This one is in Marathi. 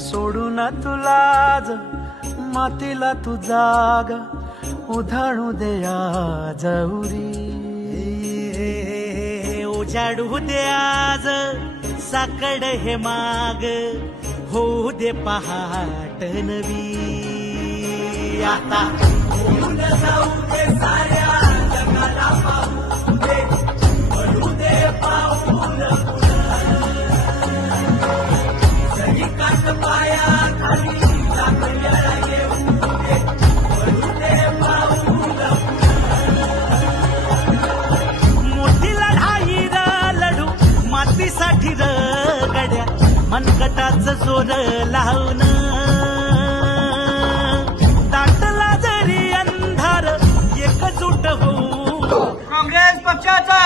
सोडून तुलाज मातीला तू जाग उधाणू दे आज उरी. उजाडू दे आज साकड हे माग होऊ दे पहाट नवी. आता होऊन जाऊ दे साऱ्या जगाला पाहू दे पडू दे पाऊल जरी काट पाया खाली टाकलेला येऊ दे पडू दे पाऊल. मोठी लढाई र लढू मातीसाठी र गड्या मनगटाच जोर लावून. दाटला जरी अंधार एकजूट होऊ काँग्रेस पक्षाचा